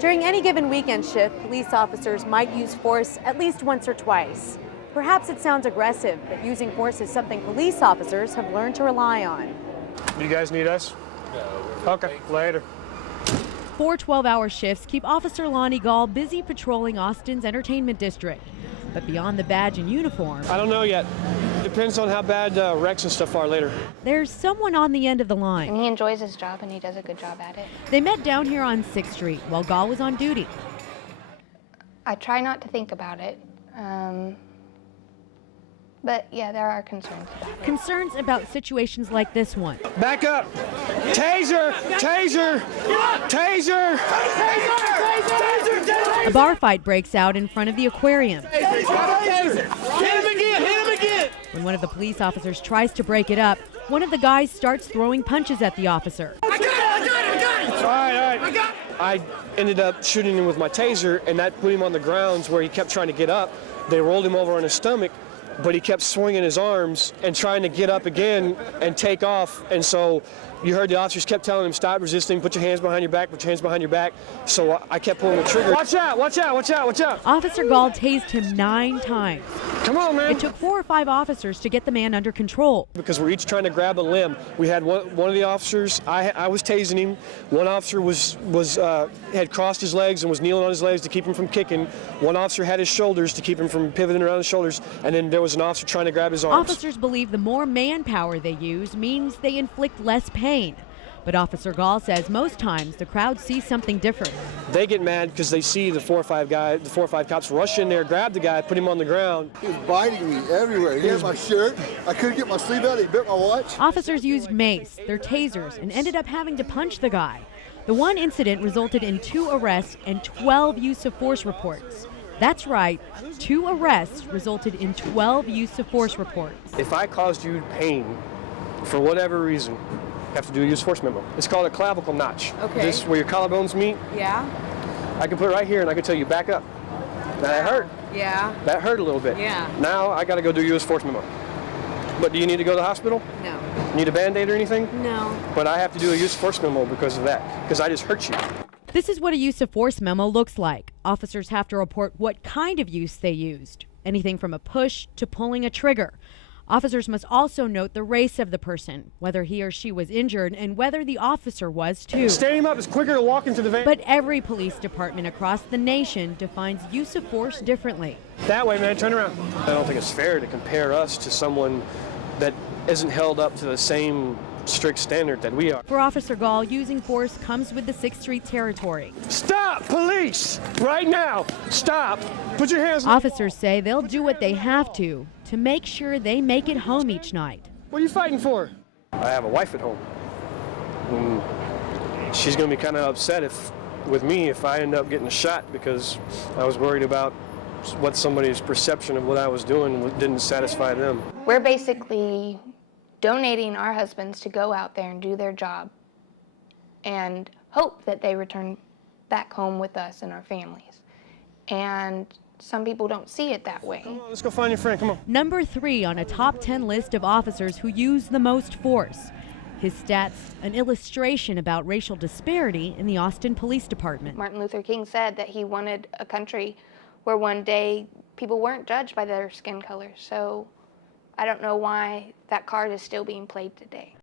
During any given weekend shift, police officers might use force at least once or twice. Perhaps it sounds aggressive, but using force is something police officers have learned to rely on. You guys need us? Okay, later. 4 12-hour shifts keep Officer Lonnie Gall busy patrolling Austin's entertainment district. But beyond the badge and uniform, I don't know yet. Depends on how bad wrecks and stuff are later. there's someone on the end of the line. And he enjoys his job and he does a good job at it. They met down here on 6th Street while Gall was on duty. I try not to think about it. But yeah, there are concerns about it. Concerns about situations like this one. Back up! Taser! Taser! Taser! A bar fight breaks out in front of the aquarium. Hit him again! Hit him again! When one of the police officers tries to break it up, one of the guys starts throwing punches at the officer. I got it! All right. I ended up shooting him with my taser, and that put him on the grounds where he kept trying to get up. They rolled him over on his stomach, but he kept swinging his arms and trying to get up again and take off. And so you heard the officers kept telling him, stop resisting, put your hands behind your back, put your hands behind your back. So I kept pulling the trigger. Watch out, watch out, watch out, watch out. Officer Gall tased him 9 times. Come on, man. It took 4 or 5 officers to get the man under control. Because we're each trying to grab a limb. We had one of the officers, I was tasing him. One officer had crossed his legs and was kneeling on his legs to keep him from kicking. One officer had his shoulders to keep him from pivoting around his shoulders. And then there was an officer trying to grab his arms. Officers believe the more manpower they use means they inflict less pain. But Officer Gall says most times the crowd sees something different. They get mad because they see the 4 or 5 cops rush in there, grab the guy, put him on the ground. He was biting me everywhere. He had my shirt. I couldn't get my sleeve out. He bit my watch. Officers used mace, their tasers, and ended up having to punch the guy. The one incident resulted in 2 arrests and 12 use of force reports. That's right, 2 arrests resulted in 12 use of force reports. If I caused you pain for whatever reason, you have to do a use of force memo. It's called a clavicle notch. Okay. This where your collarbones meet. Yeah? I can put it right here and I can tell you back up. Now that hurt. Yeah. That hurt a little bit. Yeah. Now I got to go do use force memo. But do you need to go to the hospital? No. Need a Band-Aid or anything? No. But I have to do a use force memo because of that, because I just hurt you. This is what a use of force memo looks like. Officers have to report what kind of use they used. Anything from a push to pulling a trigger. Officers must also note the race of the person, whether he or she was injured, and whether the officer was too. Stand him up. It's quicker to walk into the van. But every police department across the nation defines use of force differently. That way, man. Turn around. I don't think it's fair to compare us to someone that isn't held up to the same strict standard that we are. For Officer Gall, using force comes with the 6th Street territory. Stop, police! Right now! Stop! Put your hands. Officers say they'll do what they have to make sure they make it home each night. What are you fighting for? I have a wife at home. She's going to be kind of upset with me if I end up getting shot because I was worried about what somebody's perception of what I was doing didn't satisfy them. We're basically donating our husbands to go out there and do their job and hope that they return back home with us and our families. And some people don't see it that way. Come on, let's go find your friend. Come on. Number 3 on a top 10 list of officers who use the most force. His stats, an illustration about racial disparity in the Austin Police Department. Martin Luther King said that he wanted a country where one day people weren't judged by their skin color. So I don't know why that card is still being played today.